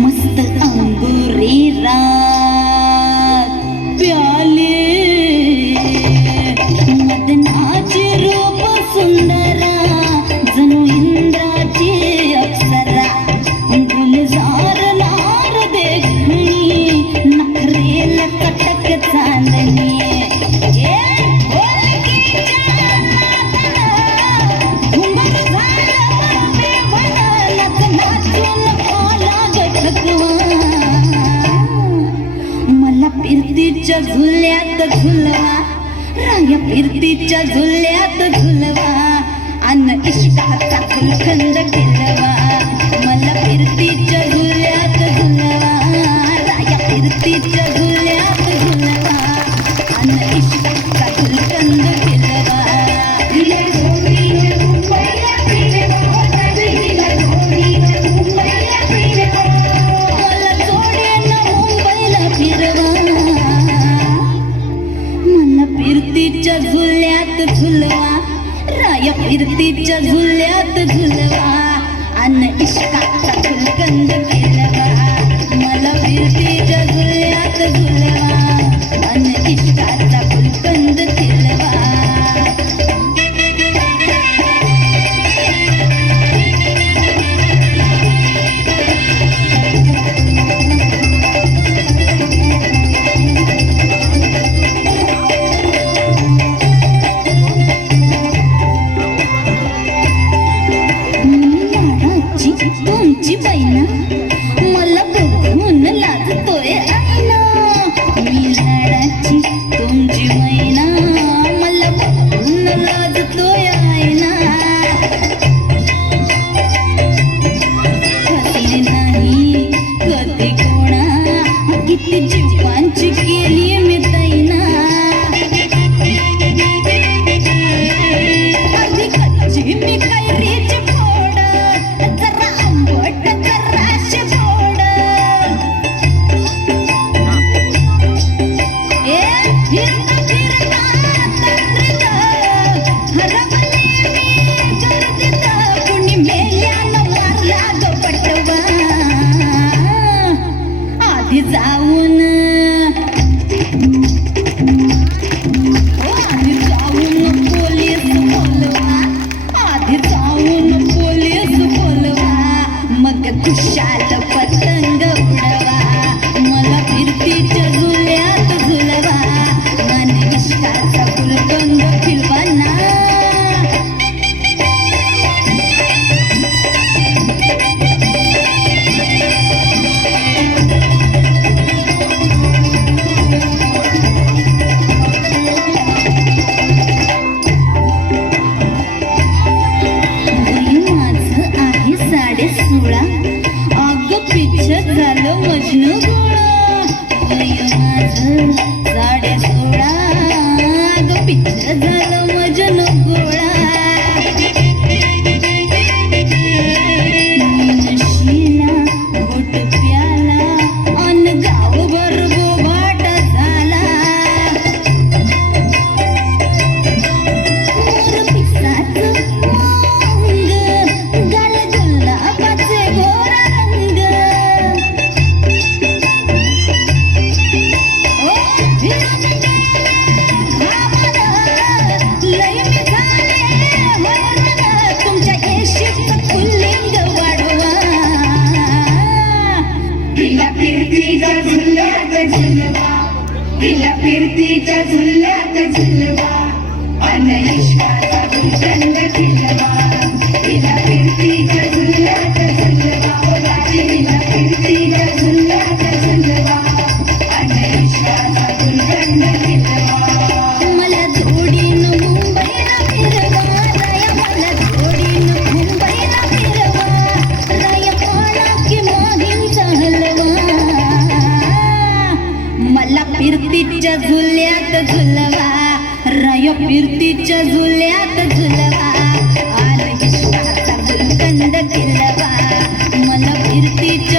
मस्त अंगुरी रात प्याले मदनाचे रूप सुंदरा जणू इंद्राची अप्सरा गुलजार लार देखणी नखरेल कटक चांदणी फिरतीच्या झुल्यात झुलवा राया फिरतीच्या झुल्यात झुलवा अन इश्काचा गुलखंद केलवा मला फिरतीच्या झुल्यात झुलवा राया फिरतीच्या झुल्यात झुलवा अन इश्काचा गुलखंद केलवा फिरतीच्या झुल्यात झुलवा राया फिरतीच्या झुल्यात झुलवा अन इश्काचा गुलकंद केलवा मला फिरतीच्या झुल्यात झुलवा अन इश्काचा गुलकंद केलवा तुमची बहिणा मला बघून लाजतोय आईना मी लाडाची तुमची मैना मला बघून लाजतोय आईना हसले नाही कधी कोणा किती जीवांची केली मी दैना कधी कच्ची मी कैरीची आधी जाऊन पोलीस बोलवा आधी जाऊन पोलीस बोलवा मग खुशाल पतंग उडवा मला फिरतीच्या झुल्यात झुलवा मन इश्काचा गुलकंद फिरवा ना झालं मजनू गोळा माझं 16.5 अगं पिच्छ झालं मजनू गोळा नशीला घोट प्याला अन गावभर बोभाट झाला मोर पिसाचं मोंग गाल गुलाबाचे गोरा रंग फिरतीच्या झुल्यात झुलवा अन इश्काचा गुलकंद केलवा तिला फिरतीच्या झुल्यात झुलवा तिला फिरतीच्या झुल्यात झुलवा अन इश्काचा गुलकंद केलवा मला जोडीनं मुंबईला फिरवा राया मला जोडीनं मुंबईला फिरवा राया पाळा की माहींचा हलवा मला फिरतीच्या झुल्यात झुलवा राया फिरतीच्या झुल्यात झुलवा आणि इश्काचा गुलकंद केलवा मला फिरतीच्या